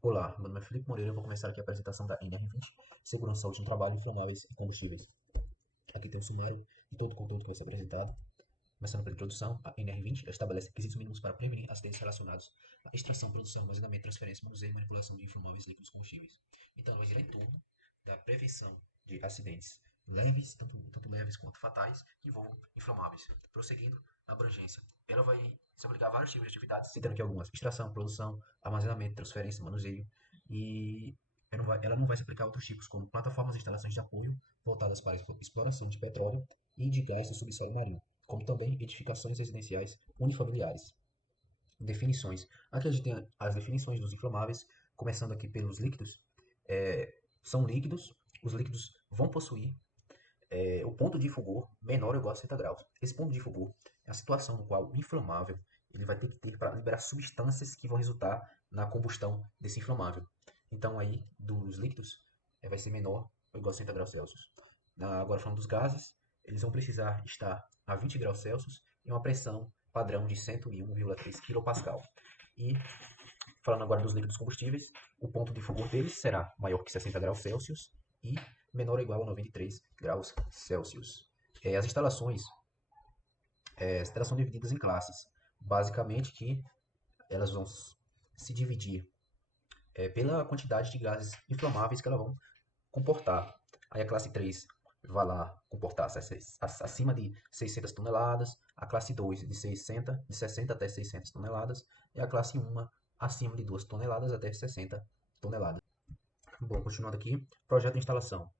Olá, meu nome é Felipe Moreira. Eu vou começar aqui a apresentação da NR20, Segurança, Saúde no Trabalho, Inflamáveis e Combustíveis. Aqui tem um sumário de todo o conteúdo que vai ser apresentado. Começando pela introdução, a NR20 estabelece requisitos mínimos para prevenir acidentes relacionados à extração, produção, armazenamento, transferência, manuseio e manipulação de inflamáveis, líquidos, combustíveis. Então, ela vai girar em torno da prevenção de acidentes leves, tanto leves quanto fatais, que envolvam inflamáveis. Prosseguindo, a abrangência. Ela vai se aplicar a vários tipos de atividades, citando aqui algumas: extração, produção, armazenamento, transferência, manuseio, e ela não vai se aplicar a outros tipos, como plataformas e instalações de apoio voltadas para a exploração de petróleo e de gás do subsolo marinho, como também edificações residenciais unifamiliares. Definições. Aqui a gente tem as definições dos inflamáveis, começando aqui pelos líquidos. São líquidos, os líquidos vão possuir o ponto de fulgor menor ou igual a 60 graus. Esse ponto de fulgor é a situação no qual o inflamável ele vai ter que ter para liberar substâncias que vão resultar na combustão desse inflamável. Então aí, dos líquidos, vai ser menor ou igual a 60 graus Celsius. Agora falando dos gases, eles vão precisar estar a 20 graus Celsius e uma pressão padrão de 101,3 kPa. E falando agora dos líquidos combustíveis, o ponto de fulgor deles será maior que 60 graus Celsius e menor ou igual a 93 graus Celsius. As instalações elas são divididas em classes. Basicamente que elas vão se dividir pela quantidade de gases inflamáveis que elas vão comportar. Aí a classe 3 vai lá comportar acima de 600 toneladas, a classe 2 de 60 até 600 toneladas, e a classe 1 acima de 2 toneladas até 60 toneladas. Bom, continuando aqui, projeto de instalação.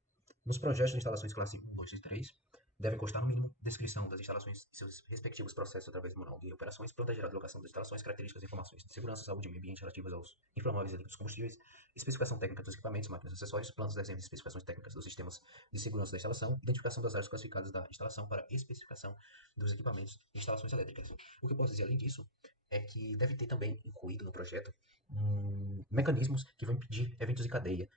Nos projetos de instalações classe 1, 2 e 3, devem constar no mínimo descrição das instalações e seus respectivos processos através do manual de operações, planta geral de locação das instalações, características e informações de segurança, saúde e meio ambiente relativas aos inflamáveis e líquidos combustíveis, especificação técnica dos equipamentos, máquinas e acessórios, planos, desenhos e especificações técnicas dos sistemas de segurança da instalação, identificação das áreas classificadas da instalação para especificação dos equipamentos e instalações elétricas. O que eu posso dizer além disso é que deve ter também incluído no projeto mecanismos que vão impedir eventos de cadeia,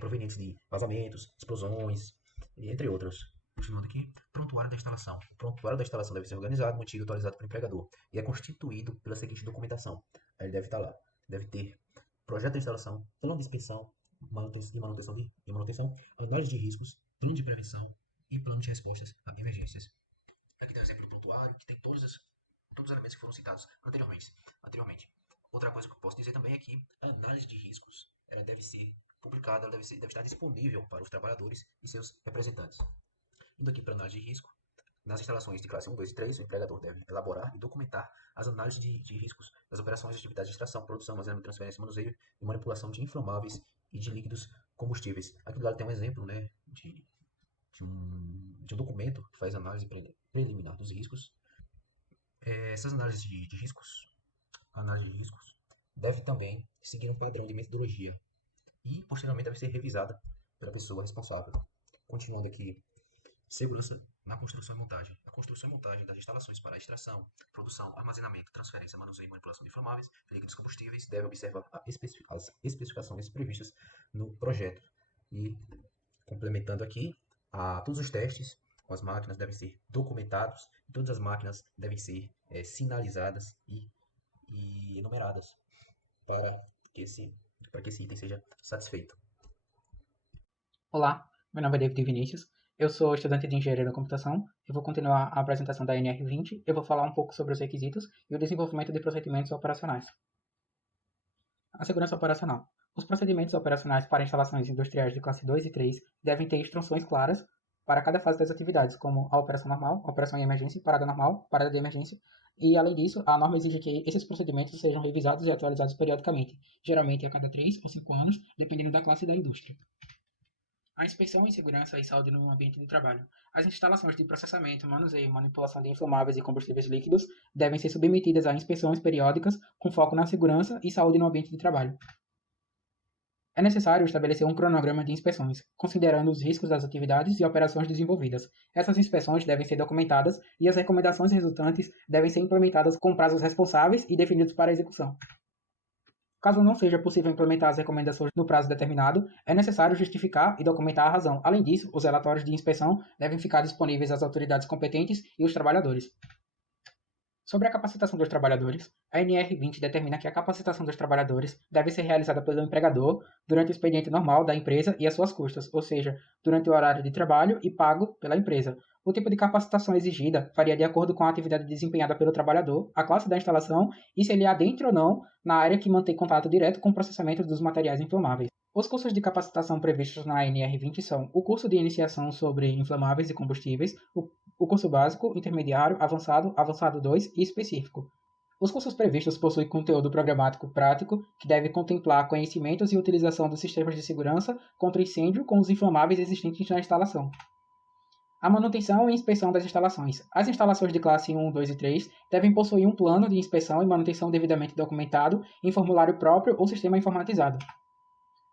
provenientes de vazamentos, explosões, entre outros. Continuando aqui, prontuário da instalação. O prontuário da instalação deve ser organizado, mantido e atualizado pelo empregador e é constituído pela seguinte documentação. Aí ele deve estar lá. Deve ter projeto de instalação, plano de inspeção e manutenção, análise de riscos, plano de prevenção e plano de respostas a emergências. Aqui tem um exemplo do prontuário, que tem todos os elementos que foram citados anteriormente. Outra coisa que eu posso dizer também é que a análise de riscos ela deve ser publicada, ela deve estar disponível para os trabalhadores e seus representantes. Indo aqui para a análise de risco, nas instalações de classe 1, 2 e 3, o empregador deve elaborar e documentar as análises de riscos das operações de atividades de extração, produção, armazenamento, transferência, manuseio e manipulação de inflamáveis e de líquidos combustíveis. Aqui do lado tem um exemplo, né, de um documento que faz análise preliminar dos riscos. Essas análise de riscos deve também seguir um padrão de metodologia e posteriormente deve ser revisada pela pessoa responsável. Continuando aqui, segurança na construção e montagem. A construção e montagem das instalações para extração, produção, armazenamento, transferência, manuseio e manipulação de inflamáveis, líquidos combustíveis deve observar as especificações previstas no projeto. E complementando aqui, todos os testes com as máquinas devem ser documentados, e todas as máquinas devem ser sinalizadas e enumeradas para que esse item seja satisfeito. Olá, meu nome é David Vinícius, eu sou estudante de Engenharia da Computação. Eu vou continuar a apresentação da NR20. Eu vou falar um pouco sobre os requisitos e o desenvolvimento de procedimentos operacionais. A segurança operacional. Os procedimentos operacionais para instalações industriais de classe 2 e 3 devem ter instruções claras para cada fase das atividades, como a operação normal, operação em emergência, parada normal, parada de emergência, e além disso, a norma exige que esses procedimentos sejam revisados e atualizados periodicamente, geralmente a cada 3 ou 5 anos, dependendo da classe e da indústria. A inspeção em segurança e saúde no ambiente de trabalho. As instalações de processamento, manuseio e manipulação de inflamáveis e combustíveis líquidos devem ser submetidas a inspeções periódicas com foco na segurança e saúde no ambiente de trabalho. É necessário estabelecer um cronograma de inspeções, considerando os riscos das atividades e operações desenvolvidas. Essas inspeções devem ser documentadas e as recomendações resultantes devem ser implementadas com prazos responsáveis e definidos para a execução. Caso não seja possível implementar as recomendações no prazo determinado, é necessário justificar e documentar a razão. Além disso, os relatórios de inspeção devem ficar disponíveis às autoridades competentes e aos trabalhadores. Sobre a capacitação dos trabalhadores, a NR20 determina que a capacitação dos trabalhadores deve ser realizada pelo empregador durante o expediente normal da empresa e às suas custas, ou seja, durante o horário de trabalho e pago pela empresa. O tipo de capacitação exigida varia de acordo com a atividade desempenhada pelo trabalhador, a classe da instalação e se ele adentra ou não na área que mantém contato direto com o processamento dos materiais inflamáveis. Os cursos de capacitação previstos na NR20 são o curso de iniciação sobre inflamáveis e combustíveis, o curso básico, intermediário, avançado, avançado 2 e específico. Os cursos previstos possuem conteúdo programático prático, que deve contemplar conhecimentos e utilização dos sistemas de segurança contra incêndio com os inflamáveis existentes na instalação. A manutenção e inspeção das instalações. As instalações de classe 1, 2 e 3 devem possuir um plano de inspeção e manutenção devidamente documentado em formulário próprio ou sistema informatizado.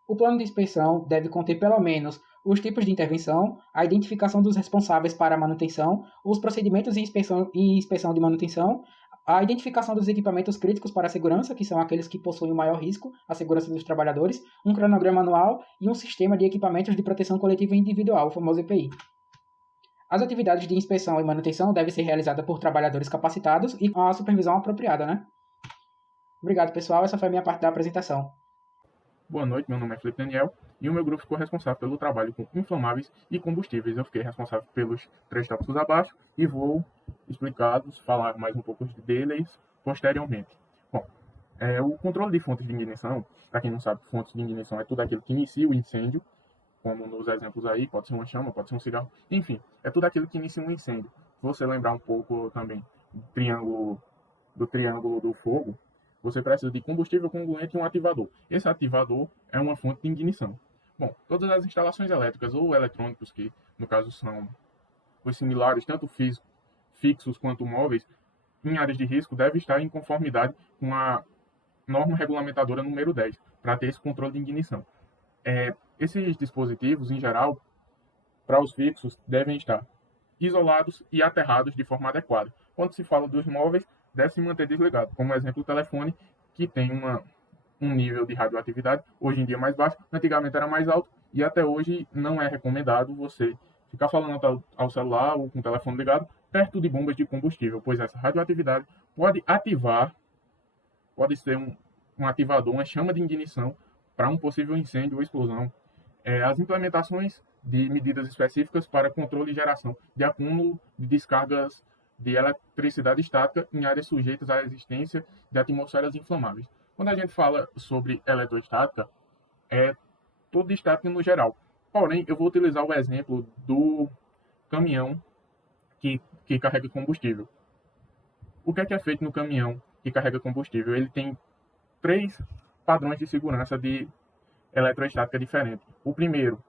O plano de inspeção deve conter pelo menos os tipos de intervenção, a identificação dos responsáveis para a manutenção, os procedimentos de inspeção de manutenção, a identificação dos equipamentos críticos para a segurança, que são aqueles que possuem o maior risco à segurança dos trabalhadores, um cronograma anual e um sistema de equipamentos de proteção coletiva e individual, o famoso EPI. As atividades de inspeção e manutenção devem ser realizadas por trabalhadores capacitados e com a supervisão apropriada, né? Obrigado, pessoal. Essa foi a minha parte da apresentação. Boa noite, meu nome é Felipe Daniel e o meu grupo ficou responsável pelo trabalho com inflamáveis e combustíveis. Eu fiquei responsável pelos 3 tópicos abaixo e vou explicá-los, falar mais um pouco deles posteriormente. Bom, o controle de fontes de ignição, para quem não sabe, fontes de ignição é tudo aquilo que inicia o incêndio, como nos exemplos aí, pode ser uma chama, pode ser um cigarro, enfim, é tudo aquilo que inicia um incêndio. Se você lembrar um pouco também do triângulo do fogo, você precisa de combustível, coagulante e um ativador. Esse ativador é uma fonte de ignição. Bom, todas as instalações elétricas ou eletrônicos, que no caso são os similares, tanto fixos quanto móveis, em áreas de risco, devem estar em conformidade com a norma regulamentadora número 10, para ter esse controle de ignição. Esses dispositivos, em geral, para os fixos, devem estar isolados e aterrados de forma adequada. Quando se fala dos móveis, deve se manter desligado. Como exemplo, o telefone, que tem um nível de radioatividade, hoje em dia mais baixo, antigamente era mais alto, e até hoje não é recomendado você ficar falando ao celular ou com o telefone ligado perto de bombas de combustível, pois essa radioatividade pode ser um ativador, uma chama de ignição para um possível incêndio ou explosão. As implementações de medidas específicas para controle e geração de acúmulo de descargas de eletricidade estática em áreas sujeitas à existência de atmosferas inflamáveis. Quando a gente fala sobre eletroestática, é tudo estática no geral. Porém, eu vou utilizar o exemplo do caminhão que carrega combustível. O que é feito no caminhão que carrega combustível? Ele tem 3 padrões de segurança de eletroestática diferentes. O primeiro,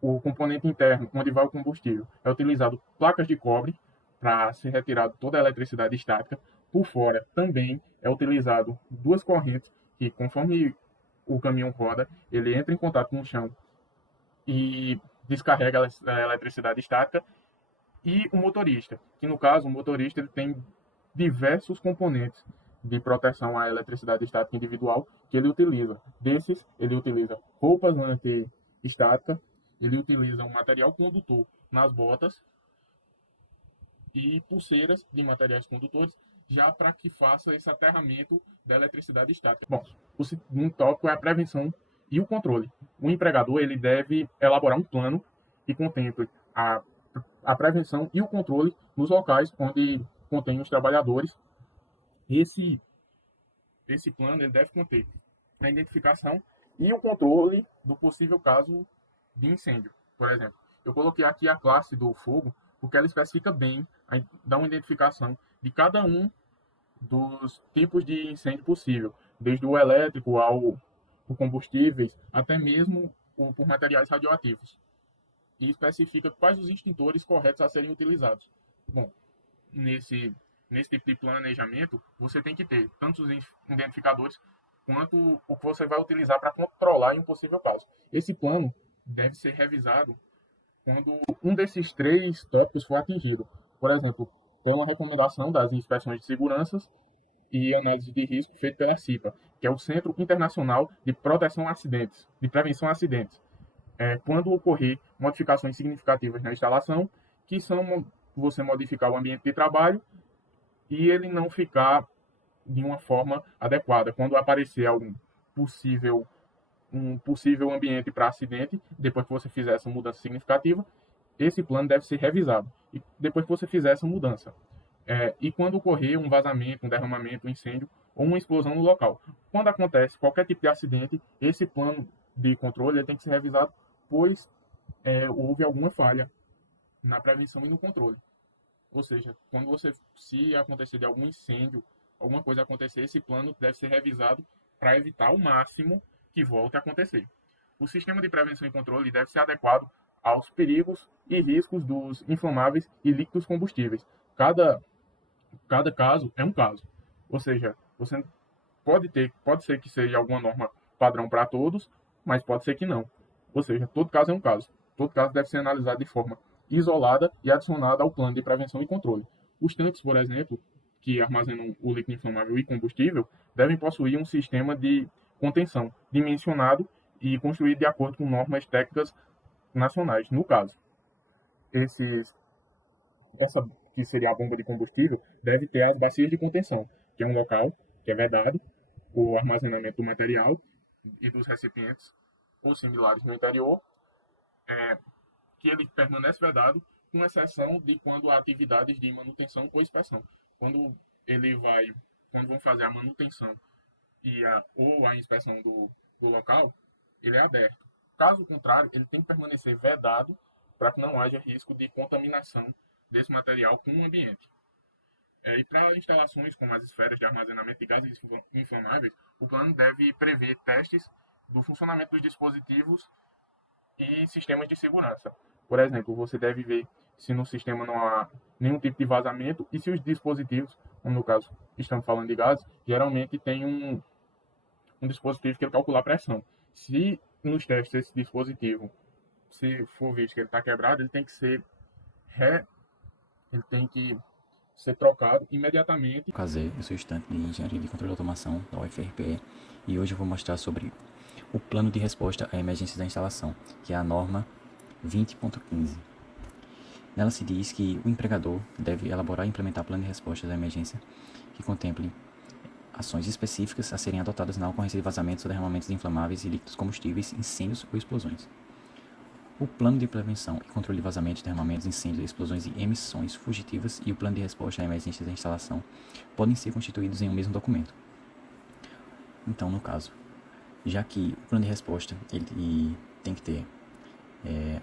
o componente interno, onde vai o combustível, é utilizado placas de cobre para ser retirado toda a eletricidade estática. Por fora também é utilizado 2 correntes que, conforme o caminhão roda, ele entra em contato com o chão e descarrega a eletricidade estática. E o motorista, que no caso o motorista ele tem diversos componentes de proteção à eletricidade estática individual que ele utiliza. Desses, ele utiliza roupas anti-estática, ele utiliza um material condutor nas botas e pulseiras de materiais condutores, já para que faça esse aterramento da eletricidade estática. Bom, o segundo tópico é a prevenção e o controle. O empregador ele deve elaborar um plano que contemple a prevenção e o controle nos locais onde contém os trabalhadores. Esse plano ele deve conter a identificação e o controle do possível caso de incêndio. Por exemplo, eu coloquei aqui a classe do fogo porque ela especifica bem, dá uma identificação de cada um dos tipos de incêndio possível, desde o elétrico ao por combustíveis, até mesmo por materiais radioativos. E especifica quais os extintores corretos a serem utilizados. Bom, nesse tipo de planejamento, você tem que ter tanto os identificadores quanto o que você vai utilizar para controlar em um possível caso. Esse plano deve ser revisado quando um desses 3 tópicos for atingido. Por exemplo, tem uma recomendação das inspeções de segurança e análise de risco feita pela CIPA, que é o Centro Internacional de Proteção a Acidentes, de Prevenção a Acidentes. Quando ocorrer modificações significativas na instalação, que são você modificar o ambiente de trabalho e ele não ficar de uma forma adequada. Quando aparecer um possível ambiente para acidente, depois que você fizer essa mudança significativa, esse plano deve ser revisado. E depois que você fizer essa mudança. E quando ocorrer um vazamento, um derramamento, um incêndio ou uma explosão no local. Quando acontece qualquer tipo de acidente, esse plano de controle ele tem que ser revisado, pois houve alguma falha na prevenção e no controle. Ou seja, se acontecer de algum incêndio, alguma coisa acontecer, esse plano deve ser revisado para evitar ao máximo que volte a acontecer. O sistema de prevenção e controle deve ser adequado aos perigos e riscos dos inflamáveis e líquidos combustíveis. Cada caso é um caso. Ou seja, você pode ser que seja alguma norma padrão para todos, mas pode ser que não. Ou seja, todo caso é um caso. Todo caso deve ser analisado de forma isolada e adicionada ao plano de prevenção e controle. Os tanques, por exemplo, que armazenam o líquido inflamável e combustível, devem possuir um sistema de contenção dimensionado e construído de acordo com normas técnicas nacionais. No caso, essa que seria a bomba de combustível deve ter as bacias de contenção, que é um local que é vedado o armazenamento do material e dos recipientes ou similares no interior, que ele permanece vedado, com exceção de quando há atividades de manutenção ou inspeção. Quando vão fazer a manutenção ou a inspeção do local, ele é aberto. Caso contrário, ele tem que permanecer vedado para que não haja risco de contaminação desse material com o ambiente. E para instalações como as esferas de armazenamento de gases inflamáveis, o plano deve prever testes do funcionamento dos dispositivos e sistemas de segurança. Por exemplo, você deve ver se no sistema não há nenhum tipo de vazamento e se os dispositivos, como no caso estamos falando de gases, geralmente tem um dispositivo que ele calcula a pressão. Se nos testes esse dispositivo, se for visto que ele está quebrado, ele tem que ser trocado imediatamente. Eu sou estudante de Engenharia de Controle e Automação da UFRPE e hoje eu vou mostrar sobre o plano de resposta a emergências da instalação, que é a norma 20.15. Nela se diz que o empregador deve elaborar e implementar plano de resposta à emergência que contemple ações específicas a serem adotadas na ocorrência de vazamentos ou derramamentos de inflamáveis e líquidos combustíveis, incêndios ou explosões. O plano de prevenção e controle de vazamentos, derramamentos, incêndios, explosões e emissões fugitivas e o plano de resposta a emergências da instalação podem ser constituídos em um mesmo documento. Então, no caso, já que o plano de resposta ele tem que ter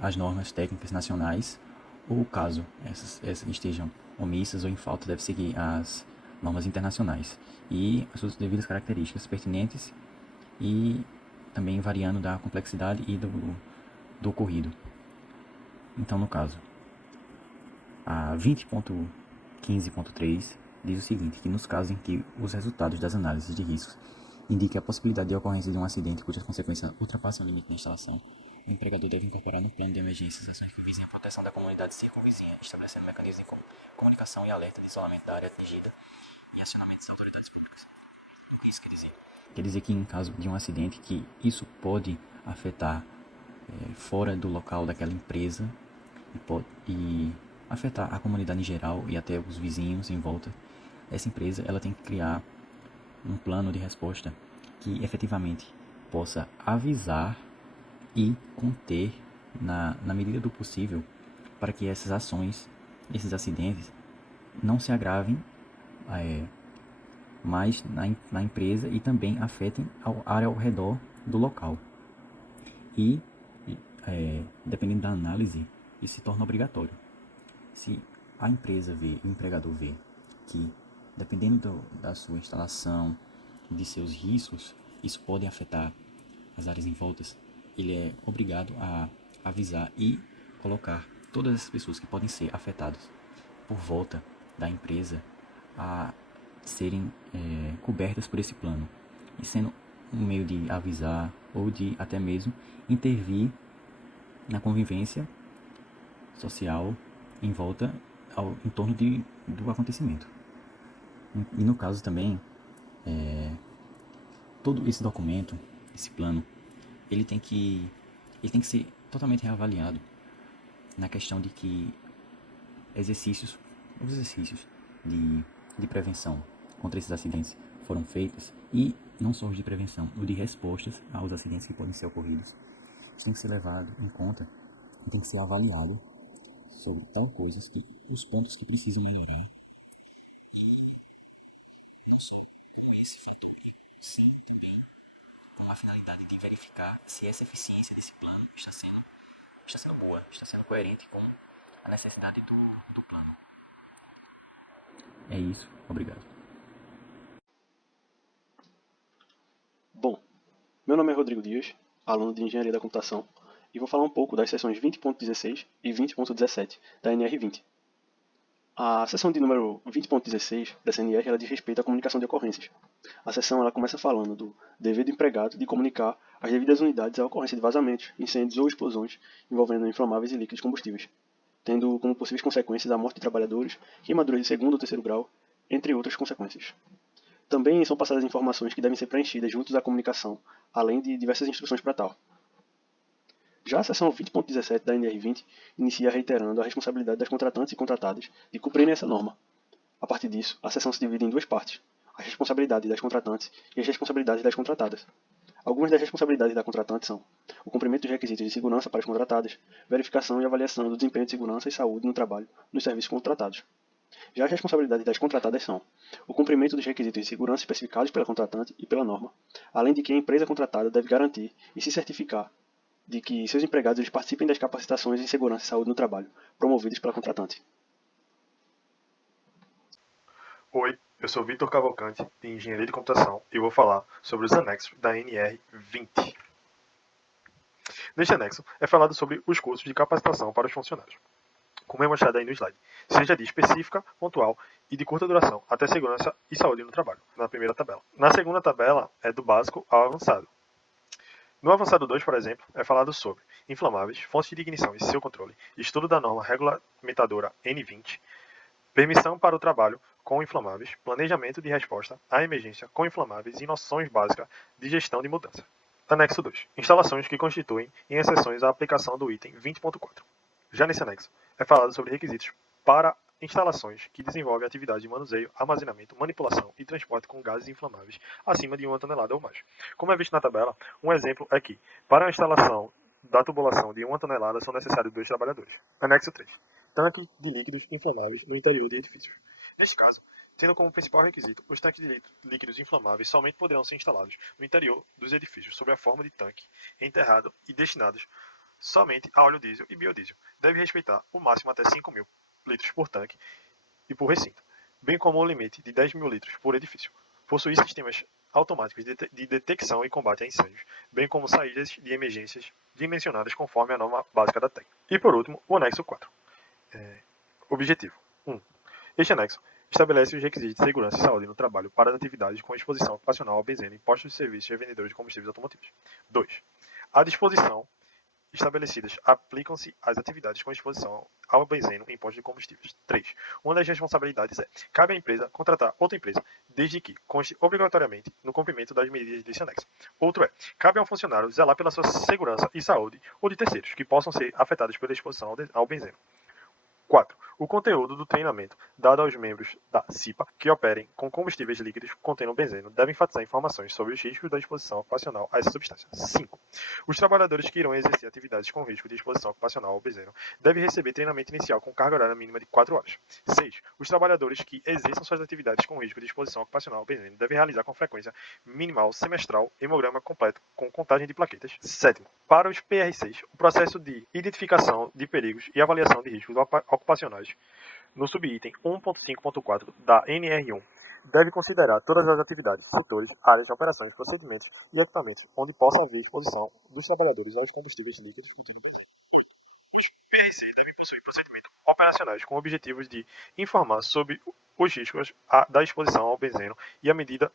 as normas técnicas nacionais, ou caso essas estejam omissas ou em falta, deve seguir as normas internacionais e as suas devidas características pertinentes e também variando da complexidade e do ocorrido. Então, no caso, a 20.15.3 diz o seguinte, que nos casos em que os resultados das análises de riscos indiquem a possibilidade de ocorrência de um acidente cujas consequências ultrapassam o limite da instalação, o empregador deve incorporar no plano de emergências ações que visem a proteção da comunidade circunvizinha, estabelecendo mecanismos de comunicação e alerta de isolamento da área atingida e acionamento das autoridades públicas. O que isso quer dizer? Quer dizer que em caso de um acidente, que isso pode afetar fora do local daquela empresa e afetar a comunidade em geral e até os vizinhos em volta, essa empresa ela tem que criar um plano de resposta que efetivamente possa avisar e conter na medida do possível para que essas ações, esses acidentes não se agravem mais na empresa e também afetem a área ao redor do local. E dependendo da análise, isso se torna obrigatório. Se a empresa vê, o empregador vê que, dependendo da sua instalação, de seus riscos, isso pode afetar as áreas em voltas, ele é obrigado a avisar e colocar todas as pessoas que podem ser afetadas por volta da empresa a serem cobertas por esse plano, e sendo um meio de avisar ou de até mesmo intervir na convivência social em volta, em torno do acontecimento. E no caso também, todo esse documento, esse plano, ele tem que ser totalmente reavaliado na questão de que os exercícios de de prevenção contra esses acidentes foram feitos, e não só os de prevenção, os de respostas aos acidentes que podem ser ocorridos. Isso tem que ser levado em conta e tem que ser avaliado sobre tal coisas, os pontos que precisam melhorar, e não só com esse fator, e sim também com a finalidade de verificar se essa eficiência desse plano está sendo boa, está sendo coerente com a necessidade do plano. É isso, obrigado. Bom, meu nome é Rodrigo Dias, aluno de Engenharia da Computação, e vou falar um pouco das seções 20.16 e 20.17 da NR20. A seção de número 20.16 dessa NR ela diz respeito à comunicação de ocorrências. A seção ela começa falando do dever do empregado de comunicar às devidas unidades a ocorrência de vazamentos, incêndios ou explosões envolvendo inflamáveis e líquidos combustíveis, tendo como possíveis consequências a morte de trabalhadores, queimaduras de segundo ou terceiro grau, entre outras consequências. Também são passadas informações que devem ser preenchidas juntos à comunicação, além de diversas instruções para tal. Já a seção 20.17 da NR20 inicia reiterando a responsabilidade das contratantes e contratadas de cumprirem essa norma. A partir disso, a seção se divide em duas partes, a responsabilidade das contratantes e as responsabilidades das contratadas. Algumas das responsabilidades da contratante são o cumprimento dos requisitos de segurança para as contratadas, verificação e avaliação do desempenho de segurança e saúde no trabalho nos serviços contratados. Já as responsabilidades das contratadas são o cumprimento dos requisitos de segurança especificados pela contratante e pela norma, além de que a empresa contratada deve garantir e se certificar de que seus empregados eles participem das capacitações em segurança e saúde no trabalho, promovidas pela contratante. Oi, eu sou Vitor Cavalcante, de Engenharia de Computação, e vou falar sobre os anexos da NR20. Neste anexo é falado sobre os cursos de capacitação para os funcionários, como é mostrado aí no slide, seja de específica, pontual e de curta duração, até segurança e saúde no trabalho, na primeira tabela. Na segunda tabela é do básico ao avançado. No avançado 2, por exemplo, é falado sobre inflamáveis, fontes de ignição e seu controle, estudo da norma regulamentadora N20, permissão para o trabalho com inflamáveis, planejamento de resposta à emergência com inflamáveis e noções básicas de gestão de mudança. Anexo 2. Instalações que constituem em exceções a aplicação do item 20.4. Já nesse anexo, é falado sobre requisitos para instalações que desenvolvem atividade de manuseio, armazenamento, manipulação e transporte com gases inflamáveis acima de 1 tonelada ou mais. Como é visto na tabela, um exemplo é que, para a instalação da tubulação de 1 tonelada, são necessários 2 trabalhadores. Anexo 3. Tanque de líquidos inflamáveis no interior de edifícios. Neste caso, tendo como principal requisito, os tanques de líquidos inflamáveis somente poderão ser instalados no interior dos edifícios sob a forma de tanque enterrado e destinados somente a óleo diesel e biodiesel. Deve respeitar o máximo até 5.000 litros por tanque e por recinto, bem como o limite de 10.000 litros por edifício. Possui sistemas automáticos de detecção e combate a incêndios, bem como saídas de emergências dimensionadas conforme a norma básica da TEC. E por último, o anexo 4. Objetivo 1. Este anexo estabelece os requisitos de segurança e saúde no trabalho para as atividades com exposição ocupacional ao benzeno em postos de serviço e vendedores de combustíveis automotivos. 2. A disposição estabelecidas aplicam-se às atividades com exposição ao benzeno em postos de combustíveis. 3. Uma das responsabilidades é: cabe à empresa contratar outra empresa, desde que conste obrigatoriamente no cumprimento das medidas desse anexo. Outro é: cabe ao funcionário zelar pela sua segurança e saúde ou de terceiros que possam ser afetados pela exposição ao benzeno. 4. O conteúdo do treinamento dado aos membros da CIPA que operem com combustíveis líquidos contendo benzeno deve enfatizar informações sobre os riscos da exposição ocupacional a essa substância. 5. Os trabalhadores que irão exercer atividades com risco de exposição ocupacional ao benzeno devem receber treinamento inicial com carga horária mínima de 4 horas. 6. Os trabalhadores que exerçam suas atividades com risco de exposição ocupacional ao benzeno devem realizar com frequência minimal semestral hemograma completo com contagem de plaquetas. 7. Para os PRCs, o processo de identificação de perigos e avaliação de riscos ocupacionais no subitem 1.5.4 da NR1 deve considerar todas as atividades, setores, áreas, operações, procedimentos e equipamentos onde possa haver exposição dos trabalhadores aos combustíveis líquidos e químicos. Os PRC devem possuir procedimentos operacionais com objetivos de informar sobre os riscos da exposição ao benzeno e a medida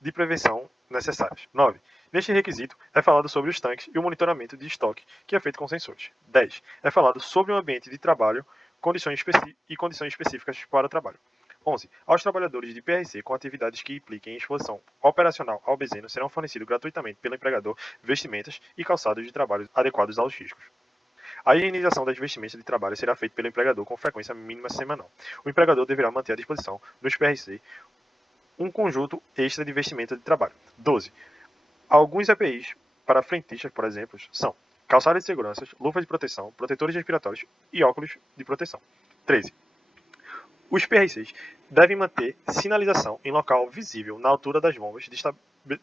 de prevenção necessárias. 9. Neste requisito, é falado sobre os tanques e o monitoramento de estoque, que é feito com sensores. 10. É falado sobre o ambiente de trabalho condições específicas para o trabalho. 11. Aos trabalhadores de PRC com atividades que impliquem exposição operacional ao benzeno serão fornecidos gratuitamente pelo empregador vestimentas e calçados de trabalho adequados aos riscos. A higienização das vestimentas de trabalho será feita pelo empregador com frequência mínima semanal. O empregador deverá manter à disposição nos PRC um conjunto extra de vestimenta de trabalho. 12. Alguns EPIs para frentistas, por exemplo, são calçados de segurança, luvas de proteção, protetores respiratórios e óculos de proteção. 13. Os PRCs devem manter sinalização em local visível na altura das bombas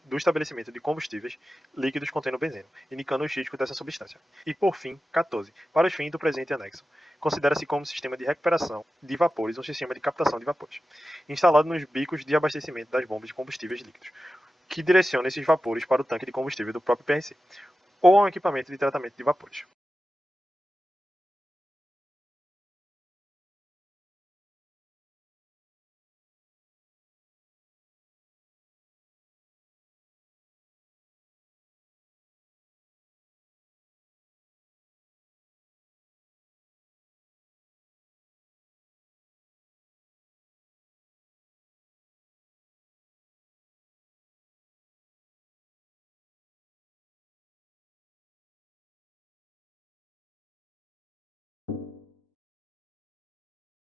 do estabelecimento de combustíveis líquidos contendo benzeno, indicando os riscos dessa substância. E por fim, 14. Para os fins do presente anexo, considera-se como sistema de recuperação de vapores um sistema de captação de vapores, instalado nos bicos de abastecimento das bombas de combustíveis líquidos, que direciona esses vapores para o tanque de combustível do próprio PRC, ou a um equipamento de tratamento de vapores.